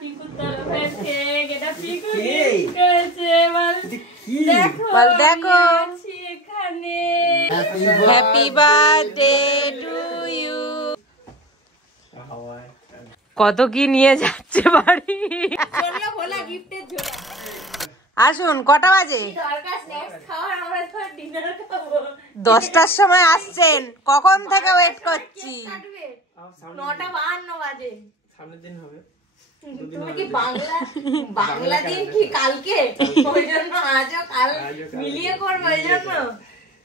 পিকুর তরফের cake, এটা Piku gift করেছে। বল দেখো এখানে। Happy birthday to you. কত কি নিয়ে যাচ্ছে বাড়ি। আসুন, কটা বাজে? 10টার সময় আসছেন, কখন থেকে ওয়েট করছি। 9:52 বাজে। সামনের দিন হবে। তুমি কি বাংলা দিন কি কালকে? ওই জন্য আজও কাল মিলিয়ে করবো, ওই জন্য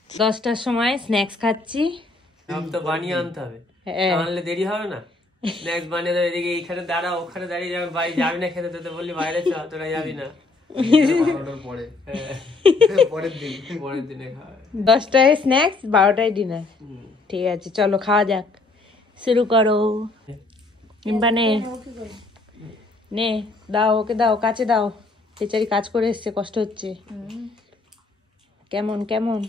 10টার সময় স্ন্যাক্স খাচ্ছি। সব তো বানিয়ে আনতে হবে, তাহলে দেরি হবে না। স্ন্যাক্স বানিয়ে দেবে, এদিকে এইখানে দাঁড়া, ওখানে দাঁড়িয়ে যাবে, বাড়ি যাবি না খেতে, তোদের বললি বাইরে চ, তোরা যাবি না। পরের দিনে খাওয়া। 10টায় স্ন্যাক্স, 12টায় ডিনার। ঠিক আছে, চলো খাওয়া যাক, শুরু করো। নে নে, দাও ওকে, দাও কাছে দাও, বেচারি কাজ করে এসছে, কষ্ট হচ্ছে। কেমন কেমন?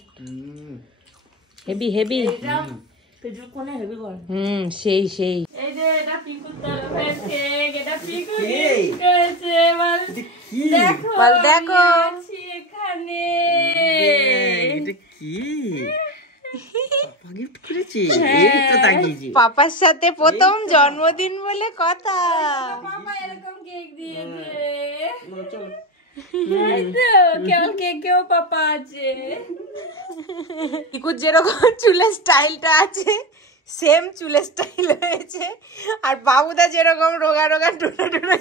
Heavy heavy. সেই সেই। এই যে এটা পিকুর তরফের কেক, এটা পিকু গিফট করেছে। বল দেখো এখানে। এটা কি পাপা গিফট করেছে? পাপার সাথে প্রথম জন্মদিন বলে কথা। পাপা এরকম কেক দিয়েছে। কেমন কেক কেউ পাপা আছে। পিকুর যেরকম চুলের স্টাইলটা আছে, সেম চুলের স্টাইল হয়েছে। আর বাবুদা যেরকম রোগা রোগা টোনা টোনা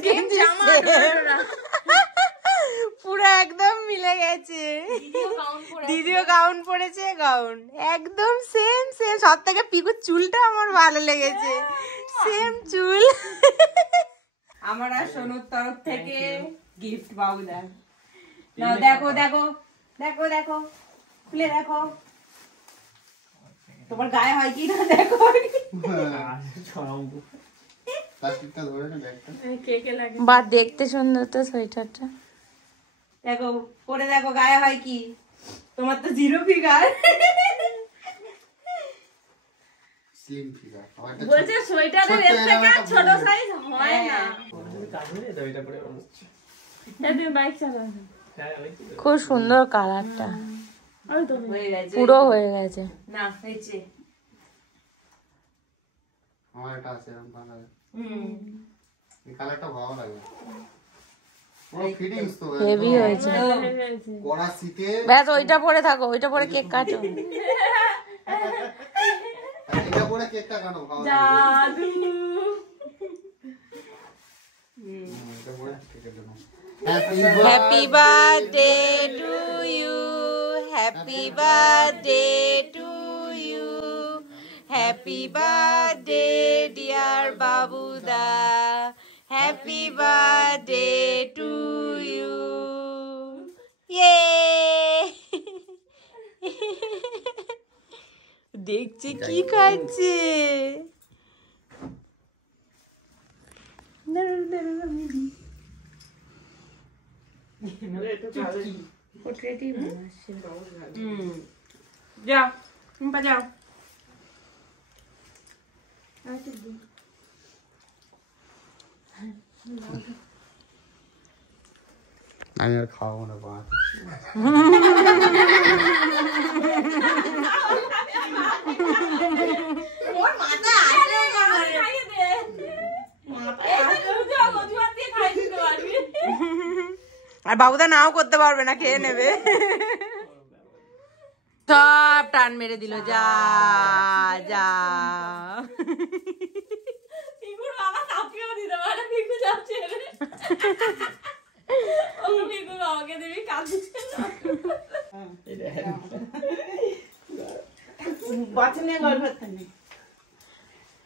পুরো একদম মিলে গেছে। দিদিও গাউন পরেছে, গাউন একদম সেম সেম। সব থেকে পিকুর চুলটা আমার ভালো লেগেছে, সেম চুল। আমার আর সোনুর তরফ থেকে গিফট বাবুদা। নাও দেখো দেখো দেখো দেখো, খুলে দেখো তোমার গায়ে হয় কি না, দেখো। বা দেখতে সুন্দর তো সোয়েটারটা, দেখো পরে দেখো গায়ে হয় কি। তোমার তো 0 ফিগার। বলছে সোয়েটারের এর থেকে ছোট সাইজ হয় না। তুমি বাইক চালাও। খুব সুন্দর কালারটা, পুরো হয়ে গেছে। না হয়েছে, আমার এটা আছে এরকম কালার। এই কালারটা ভালো লাগে। পুরো ফিটিংস তো হেভি হয়েছে। কোড়া সিটে ব্যাস ওইটা পরে থাকো, ওইটা পরে কেক কাটো। এটা পরে কেকটা কাটো, ভালো লাগে। জাদু। এটা পরে কেকটা কাটো। Happy birthday to you, happy birthday to you, happy birthday dear Babuda, happy birthday to you. Yay! দেখছি কি খাচ্ছে। যাও টুম্পা যাও। আমি আর খাওয়াবো না ভাত। আর বাবুদা নাও করতে পারবে না, খেয়ে নেবে। সব টান মেরে দিল। যা যা,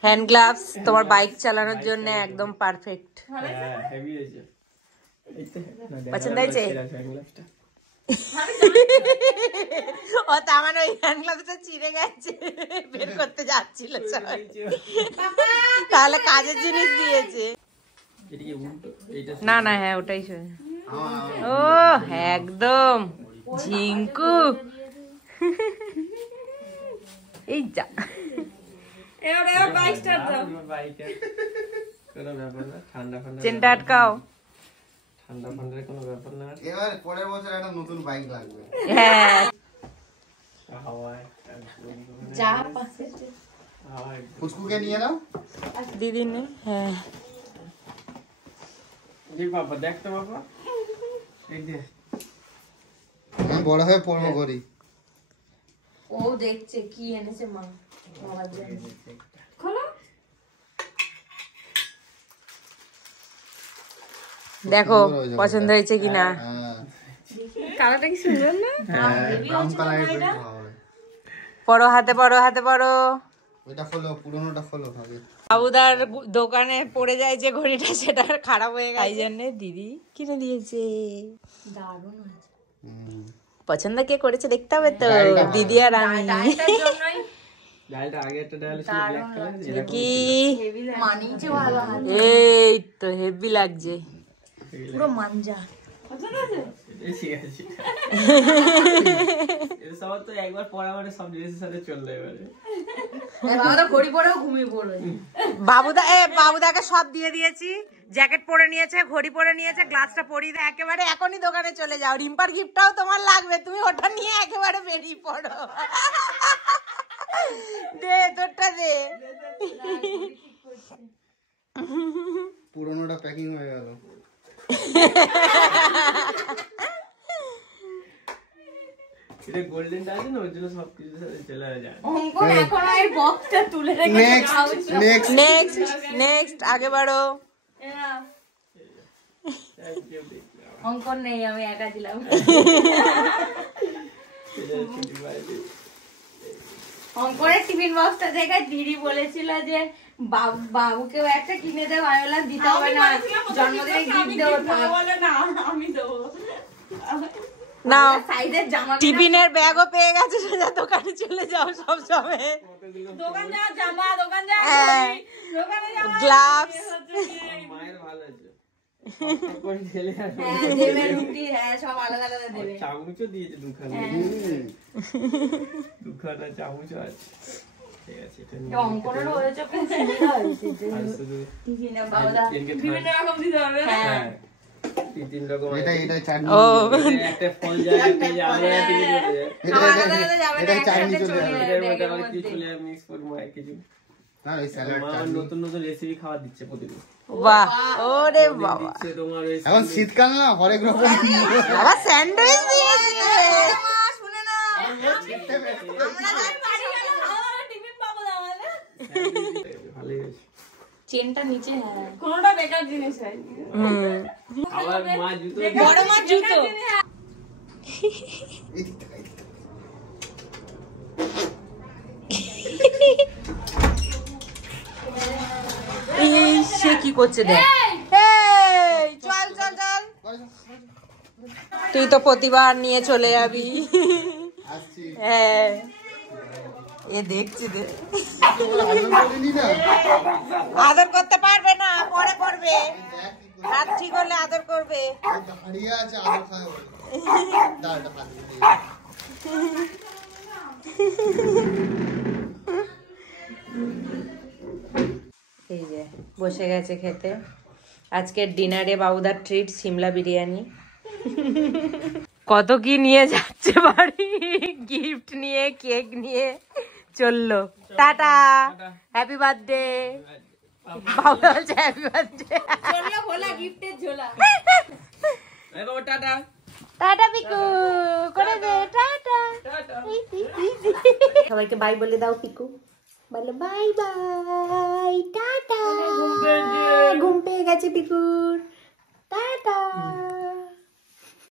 হ্যান্ড গ্লাভস তোমার বাইক চালানোর জন্য একদম পারফেক্ট। পছন্দ হয়েছে? ও তার মানে ওই হ্যান্ড গ্লাভসটা ছিঁড়ে গেছে, বের করতে যাচ্ছিল সবাই, তাহলে কাজের জিনিস দিয়েছে। না না, হ্যাঁ ওটাই। ও একদম ঝিঙ্কু। এই যা, বাইক স্টার্ট দাও। কোনো ব্যাপার না, ঠান্ডা ফান্ডা চেনটা আটকাও। ঠান্ডা ফান্ডার কোনো ব্যাপার না। এবার পরের বছর একটা নতুন বাইক লাগবে। হ্যাঁ হাওয়ায় যা পাশে হাওয়ায় পুচকুকে নিয়ে নাও। দিদি নে। হ্যাঁ জি বাবা, দেখ তো বাবা, এই যে আমি বড় হয়ে পড়বো ঘড়ি। ও দেখছে কি এনেছে মা বাবার জন্য। খোলো। দেখো পছন্দ হয়েছে কিনা। হ্যাঁ কালারটা কি সুন্দর না? ব্রাউন কালারের বেশ ভালো হয়। পড়ো হাতে পড়ো, হাতে পড়ো। ওইটা খোলো, পুরোনোটা খোলো আগে। বাবুদার দোকানে পড়ে যায় যে ঘড়িটা, সেটা খারাপ হয়ে গেছে, তাই জন্য দিদি কিনে দিয়েছে। দারুণ আছে। পছন্দ কে করেছে দেখতে হবে তো, দিদি আর আমি। ডালটার জন্যই ডালটা আগে একটা ডাল ছিল ব্ল্যাক কালার, কি মানিয়েছে ভালো হাতে। এই তো হেভি লাগছে। পুরো মাঞ্জা। ঠিক আছে। এটা সব তো একবার পরা মানে সব ড্রেসের সাথে চলবে এবারে। বাবা ঘড়ি পরেও ঘুমিয়ে পড়বে। বাবুদাকে সব দিয়ে দিয়েছি, জ্যাকেট পরে নিয়েছে, ঘড়ি পরে নিয়েছে, গ্লাসটা পরিয়ে দিয়ে একেবারে এখনই দোকানে চলে যাও। রিম্পার গিফটটাও তোমার লাগবে, তুমি ওটা নিয়ে একেবারে বেরিয়ে পড়ো। দে তোরটা দে। পুরোনোটা প্যাকিং হয়ে গেল। এটা গোল্ডেনটা আছে না, ওর জন্য সব কিছুর সাথে চলে যায়। অঙ্কন এখন আর বক্সটা তুলে রেখে নেক্সট আগে বাড়ো। অঙ্কন নেই, আমি একা ছিলাম। অঙ্কনের টিফিন বক্সটা দেখে দিদি বলেছিল যে বাবুকেও একটা কিনে দেবো। আমি বললাম দিতে হবে না, জন্মদিনে গিফট দেবো। আমি দেবো না, সাইজের জামা টিফিনের ব্যাগও পেয়ে গেছে, সোজা দোকানে চলে যাও সব সময়। দোকান যাওয়া জামা, দোকান যাওয়া দোকানে যাওয়া গ্লাভস। মায়ের ভালো আছে, রুটি, হ্যাঁ সব আলাদা আলাদা দেবে। চামচও দিয়েছে দুখানা, দুখানা চামচও আছে। ঠিক আছে, অঙ্কনের হয়েছে খুব সুন্দর হয়েছে। টিফিনে বাবা বিভিন্ন রকম দিতে হবে। হ্যাঁ তিন রকম। এটা চাটনি। ও একটা ফল যায়, একটা আমরা টিফিন দিতে যায়। এটা চাটনি চলে যাবে। এর মধ্যে আবার কি চলে মিক্স করব আর কিছু। না ওই স্যালাড মা চাটনি। নতুন নতুন রেসিপি খাবার দিচ্ছে প্রতিদিন। বাহ, ওরে বাবা, দিচ্ছে তোমার ওই এখন শীতকাল না, হরেক রকম। বাবা স্যান্ডউইচ দিয়েছে। শুনে না আমরা বাড়ি গেলাম, আমার টিফিন পাবো না মানে। ভালোই হয়েছে। চেনটা নিচে, হ্যাঁ কোনটা বেকার জিনিস হয়। আবার মা জুতো বড় মা জুতো। এই সে কি করছে দেখ। এই চল চল চল, তুই তো প্রতিবার নিয়ে চলে যাবি। আসছি। হ্যাঁ এ দেখছি দে, আদর করিনি না। আদর করতে পারবে না, পরে করবে। হাত ঠিক হলে আদর করবে। দাঁড়িয়ে আছে আদর খায় বলে। দাঁড়াটা হাত দিয়ে। এই যে বসে গেছে খেতে। আজকের ডিনারে বাবুদার ট্রিট সিমলা বিরিয়ানি। কত কি নিয়ে যাচ্ছে বাড়ি, গিফট নিয়ে, কেক নিয়ে চললো। Tata, happy birthday. বাবুদা বলছে হ্যাপি বার্থডে। ঝোলা ভোলা গিফটের ঝোলা। এই বাবা টাটা। টাটা পিকু করে দে, টাটা। সবাইকে বাই বলে দাও পিকু, বলো বাই বাই, টাটা। ঘুম পেয়ে গেছে পিকুর।